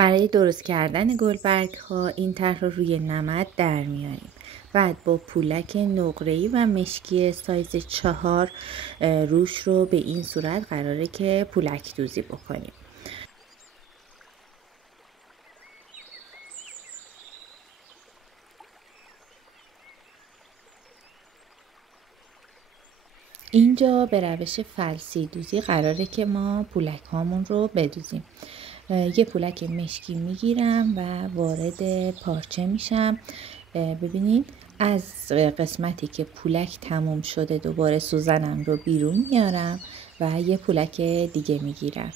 برای درست کردن گلبرگ ها این طرح رو روی نمد در میاریم. بعد با پولک نقره‌ای و مشکی سایز 4 روش رو به این صورت قراره که پولک دوزی بکنیم. اینجا به روش فلسی دوزی قراره که ما پولک هامون رو بدوزیم. یه پولک مشکی میگیرم و وارد پارچه میشم. ببینید از قسمتی که پولک تموم شده دوباره سوزنم رو بیرون میارم و یه پولک دیگه میگیرم.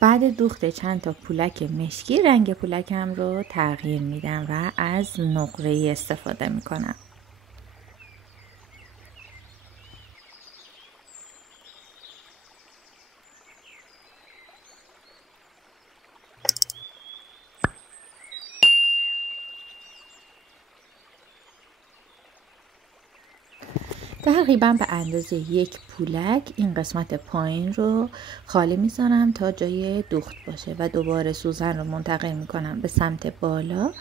بعد دوخت چند تا پولک مشکی رنگ پولکم رو تغییر میدم و از نقره‌ای استفاده میکنم. تقریبا به اندازه یک پولک این قسمت پایین رو خالی میذارم تا جای دوخت باشه و دوباره سوزن رو منتقل میکنم به سمت بالا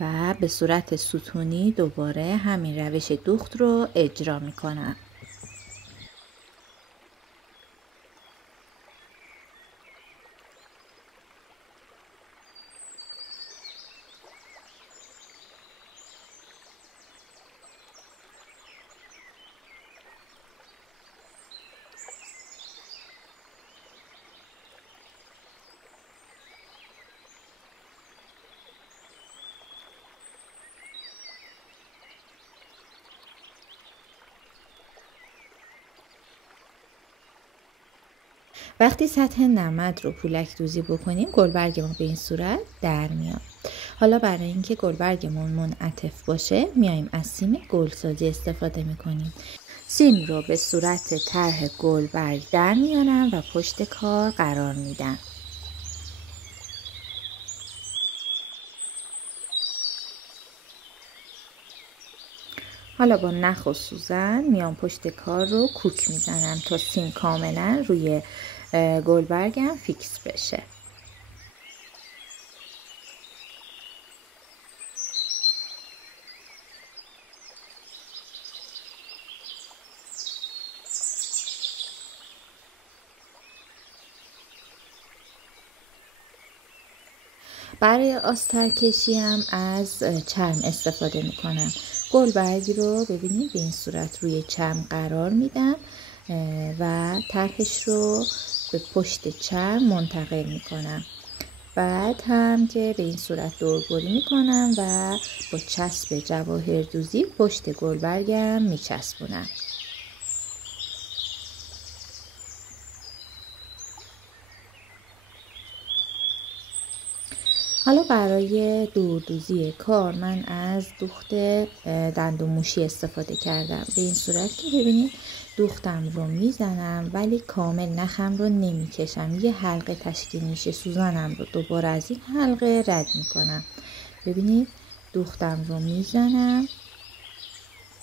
و به صورت ستونی دوباره همین روش دوخت رو اجرا میکنم. وقتی سطح نمد رو پولک دوزی بکنیم گلبرگ ما به این صورت در میاد. حالا برای اینکه گلبرگمون منعطف باشه میایم از سیم گلسازی استفاده میکنیم. سیم رو به صورت طرح گلبرگ در میارم و پشت کار قرار میدم. حالا با نخ و سوزن میام پشت کار رو کوک میزنم تا سیم کاملا روی گلبرگم فیکس بشه. برای آستر کشی هم از چرم استفاده میکنم. گلبرگ رو ببینید به این صورت روی چرم قرار میدم و طرحش رو به پشت چرم منتقل میکنم. بعد هم که به این صورت دوربری میکنم و با چسب جواهر دوزی پشت گلبرگم میچسبونم. حالا برای دوردوزی کار من از دوخت دندون موشی استفاده کردم. به این صورت که ببینید دوختم رو میزنم ولی کامل نخم رو نمیکشم. یه حلقه تشکیل میشه، سوزنم رو دوباره از این حلقه رد میکنم. ببینید دوختم رو میزنم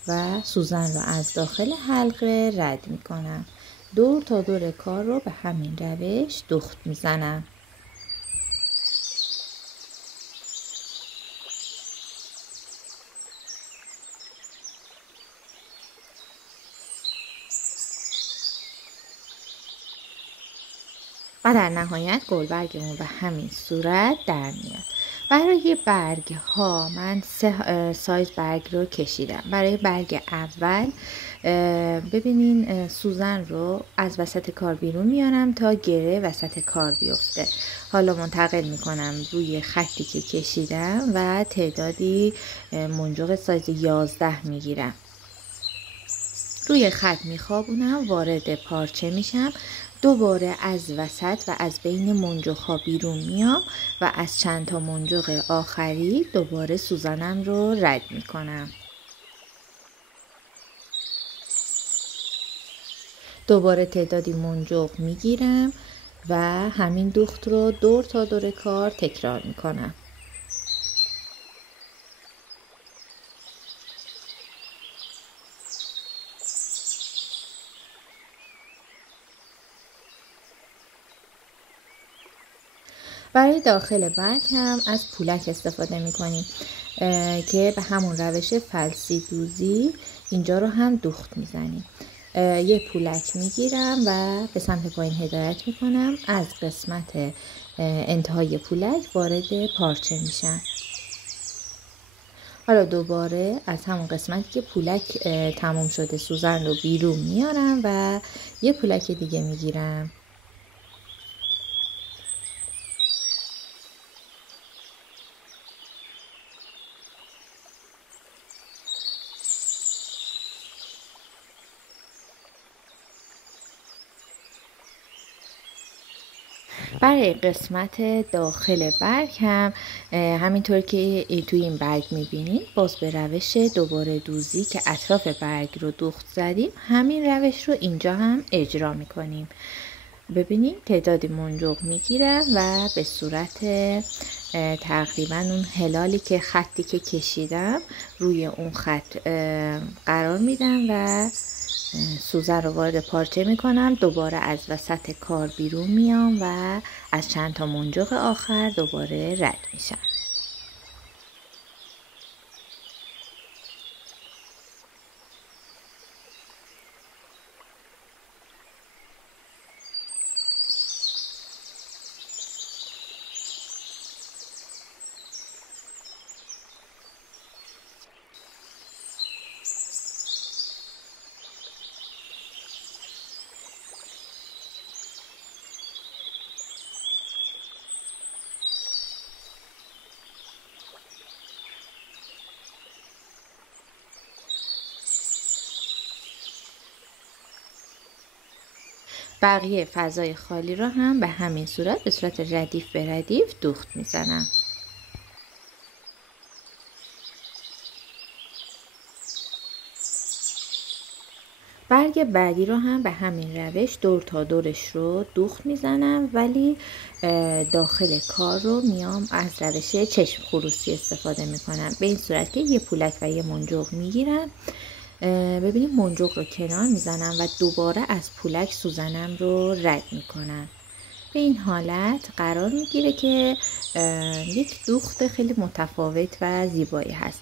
و سوزن رو از داخل حلقه رد میکنم. دور تا دور کار رو به همین روش دوخت میزنم. و در نهایت گلبرگمون به همین صورت در میاد. برای برگ ها من 3 سایز برگ رو کشیدم. برای برگ اول ببینین سوزن رو از وسط کار بیرون میارم تا گره وسط کار بیفته. حالا منتقل میکنم روی خطی که کشیدم و تعدادی منجوق سایز 11 میگیرم. روی خط میخوابونم، وارد پارچه میشم، دوباره از وسط و از بین منجوق ها بیرون میام و از چند تا منجوق آخری دوباره سوزنم رو رد میکنم. دوباره تعدادی منجوق میگیرم و همین دوخت رو دور تا دور کار تکرار میکنم. برای داخل برگ هم از پولک استفاده میکنیم که به همون روش فلسی دوزی اینجا رو هم دوخت میزنیم. یه پولک میگیرم و به سمت پایین هدایت میکنم، از قسمت انتهای پولک وارد پارچه میشم. حالا دوباره از همون قسمتی که پولک تموم شده سوزن رو بیرون میارم و یه پولک دیگه میگیرم. برای قسمت داخل برگ هم همینطور که توی این برگ میبینید باز به روش دوباره دوزی که اطراف برگ رو دوخت زدیم همین روش رو اینجا هم اجرا میکنیم. ببینید تعدادی منجق میگیرم و به صورت تقریبا اون هلالی که خطی که کشیدم روی اون خط قرار میدم و سوزن رو وارد پارچه میکنم. دوباره از وسط کار بیرون میام و از چند تا منجق آخر دوباره رد میشم. بقیه فضای خالی رو هم به همین صورت به صورت ردیف به ردیف دوخت میزنم. برگ بعدی رو هم به همین روش دور تا دورش رو دوخت میزنم، ولی داخل کار رو میام از روش چشم خروسی استفاده میکنم، به این صورت که یه پولک و یه منجق میگیرم. ببینید منجق رو کنار میزنم و دوباره از پولک سوزنم رو رد میکنم. به این حالت قرار میگیره که یک دوخت خیلی متفاوت و زیبایی هست.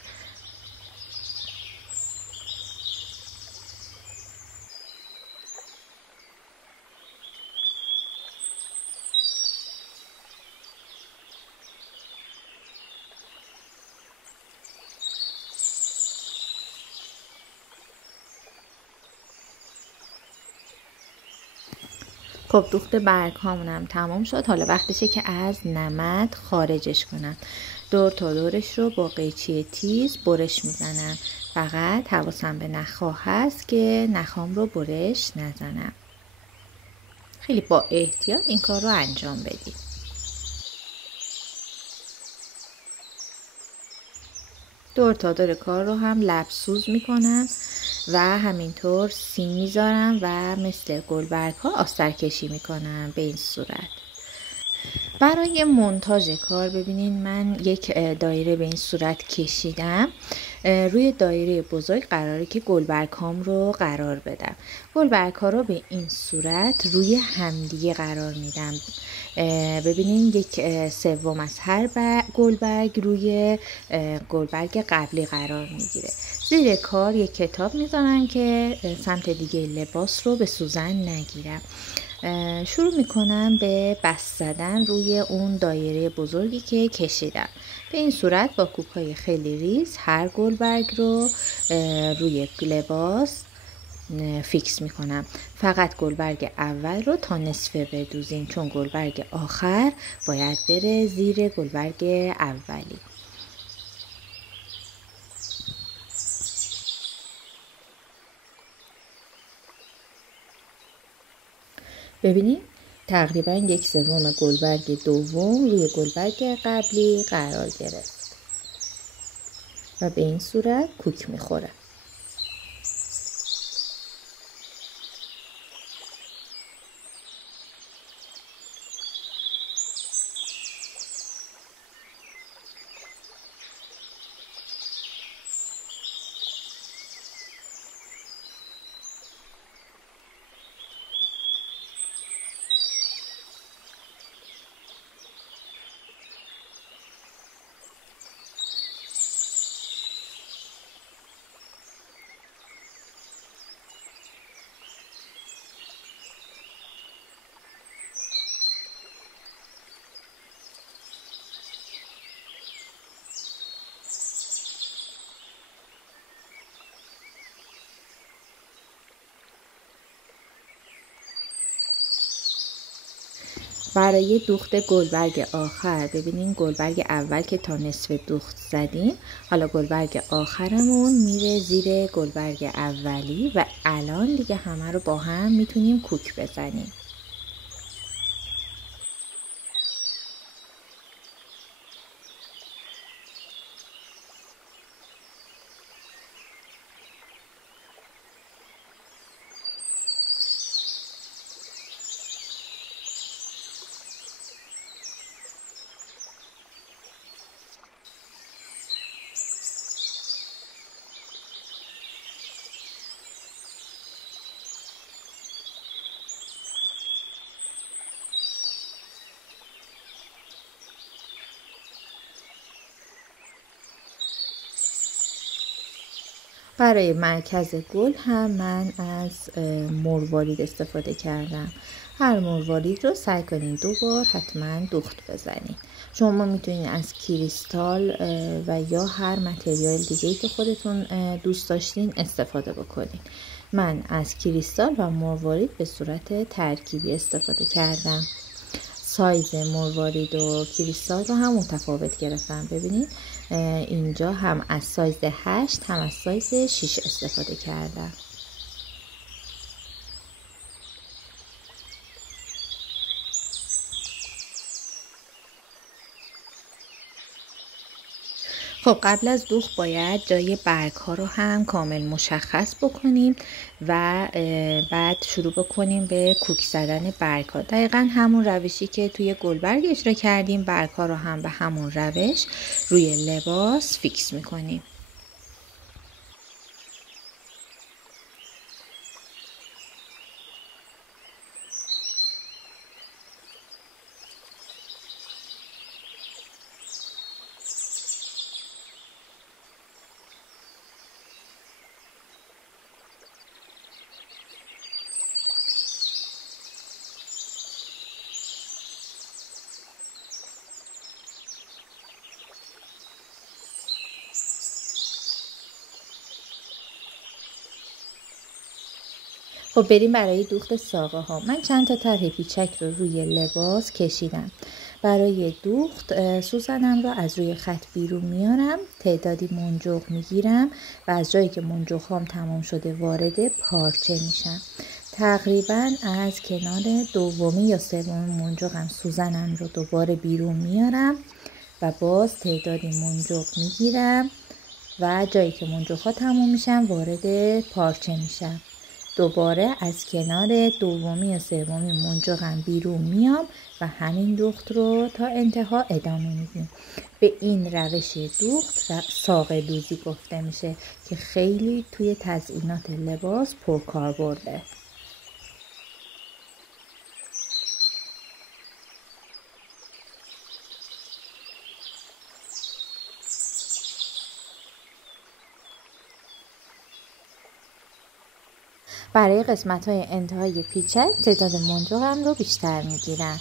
خب دوخت برگ هامونم تمام شد. حالا وقتشه که از نمد خارجش کنم. دور تا دورش رو با قیچی تیز برش میزنم. فقط حواسم به نخها هست که نخام رو برش نزنم. خیلی با احتیاط این کار رو انجام بدید. دور تا دور کار رو هم لبسوز میکنم و همینطور سی میذارم و مثل گلبرگ ها آستر کشی میکنم. به این صورت برای مونتاژ کار ببینین من یک دایره به این صورت کشیدم. روی دایره بزرگ قراره که گلبرگ هام رو قرار بدم. گلبرگ ها رو به این صورت روی همدیگه قرار میدم. ببینین یک سوم از هر گلبرگ روی گلبرگ قبلی قرار میگیره. زیر کار یک کتاب میذارن که سمت دیگه لباس رو به سوزن نگیرم. شروع میکنم به بست زدن روی اون دایره بزرگی که کشیدم. به این صورت با کوک‌های خیلی ریز هر گلبرگ رو روی لباس فیکس میکنم. فقط گلبرگ اول رو تا نصفه بدوزین، چون گلبرگ آخر باید بره زیر گلبرگ اولی. ببینید تقریبا یک سوم گلبرگ دوم روی گلبرگ قبلی قرار گرفت و به این صورت کوک میخوره. برای دوخت گلبرگ آخر ببینین گلبرگ اول که تا نصف دوخت زدیم، حالا گلبرگ آخرمون میره زیر گلبرگ اولی و الان دیگه همه رو با هم میتونیم کوک بزنیم. برای مرکز گل هم من از مروارید استفاده کردم. هر مروارید رو سعی کنین 2 بار حتما دوخت بزنید. شما میتونین از کریستال و یا هر متریال دیگه‌ای که خودتون دوست داشتین استفاده بکنین. من از کریستال و مروارید به صورت ترکیبی استفاده کردم. سایز مروارید و کریستال رو هم متفاوت گرفتم. ببینید اینجا هم از سایز 8 هم از سایز 6 استفاده کردم. خب قبل از دوخت باید جای برگ ها رو هم کامل مشخص بکنیم و بعد شروع بکنیم به کوک زدن برگ ها. دقیقا همون روشی که توی گلبرگ اجرا کردیم برگ ها رو هم به همون روش روی لباس فیکس میکنیم. خب بریم برای دوخت ساقه ها. من چند تا طرح پیچک رو روی لباس کشیدم. برای دوخت سوزنم رو از روی خط بیرون میارم، تعدادی منجق میگیرم و از جایی که منجق هام تمام شده وارد پارچه میشم. تقریبا از کنار دومی یا سومی منجقم سوزنم رو دوباره بیرون میارم و باز تعدادی منجق میگیرم و جایی که منجق ها تمام میشن وارد پارچه میشم. دوباره از کنار دومی یا سومی منجقم بیرون میام و همین دوخت رو تا انتها ادامه میدیم. به این روش دوخت و ساقه دوزی گفته میشه که خیلی توی تزیینات لباس پرکاربرده. برای قسمت‌های انتهای پیچک تعداد منجقم رو بیشتر میگیرم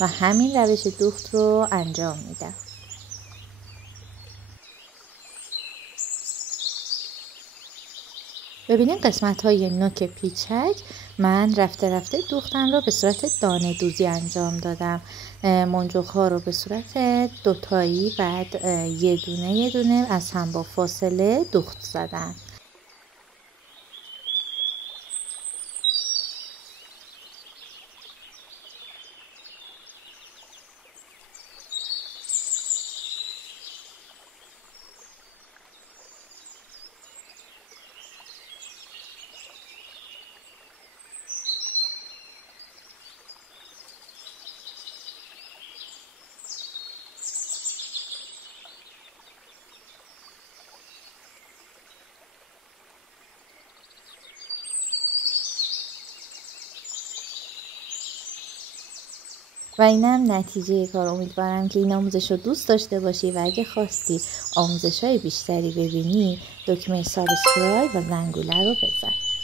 و همین روش دوخت رو انجام میدم. ببینید قسمت‌های نوک پیچک من رفته رفته دوختم رو به صورت دانه دوزی انجام دادم. منجق‌ها رو به صورت دوتایی بعد یه دونه از هم با فاصله دوخت زدم. و اینم نتیجه کار. امیدوارم که این آموزش رو دوست داشته باشی و اگه خواستی آموزش های بیشتری ببینی دکمه سابسکرایب و زنگوله رو بزن.